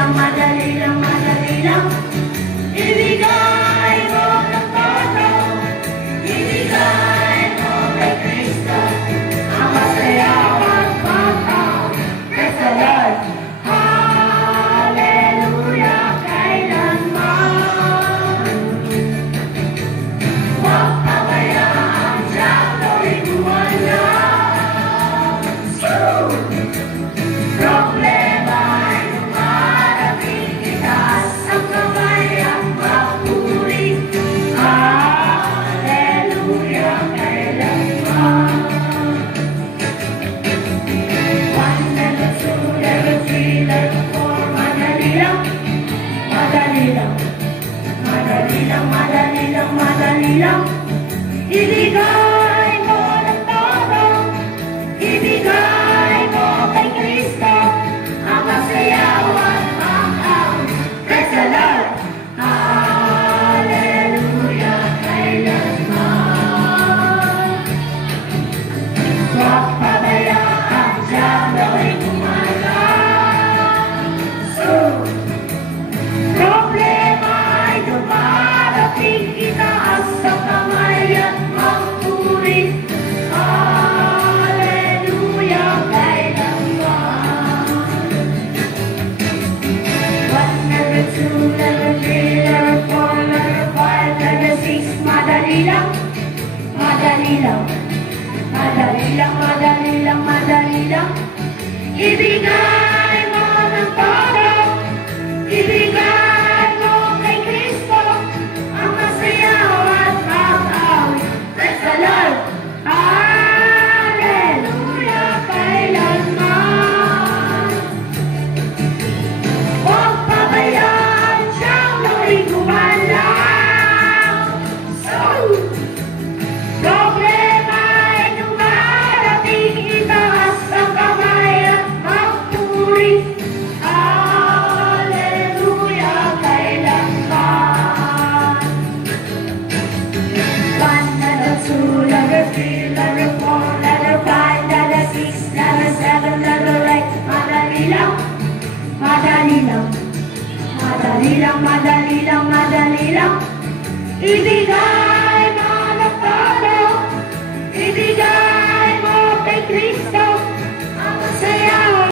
lang, madali lang, madali lang. Ibigay mo ng todo, ibigay mo kay Kristo ang masaya at pagkaw. Praise the Lord. Hallelujah, kailanman. Huwag pabayaan siya'y gumana. Problema ay dumarating, itaas ang kamay at magpuri. Hallelujah, kailanman. 1, level 2, level 3, level 4, madali lang, madali lang, madali lang, madali lang, madali lang. Ibigay mo ng todo, ibigay mo kay Kristo ang masayaw at pangkaw. Praise the Lord. Hallelujah, kailanman. Huwag pabayaan siya'y gumana. Problema ay dumarating, itaas ang kamay at magpuri. Hallelujah, kailanman. 1, level 2, level 3, level 4, level 5, level 6, madali lang, madali lang, madali lang, madali lang, madali lang. Ibigay mo ng todo, ibigay mo kay Kristo ang masayaw at pagkaw. Praise the Lord. Hallelujah, kailanman. Huwag pabayaan siya'y gumana. Problema ay dumarating, itaas ang kamay at magpuri. Hallelujah, kailanman. 1, level 2, level 3, level 4, level 5, level 6, level 7, level 8, madali lang, madali lang, madali lang, madali lang, madali lang. Ibigay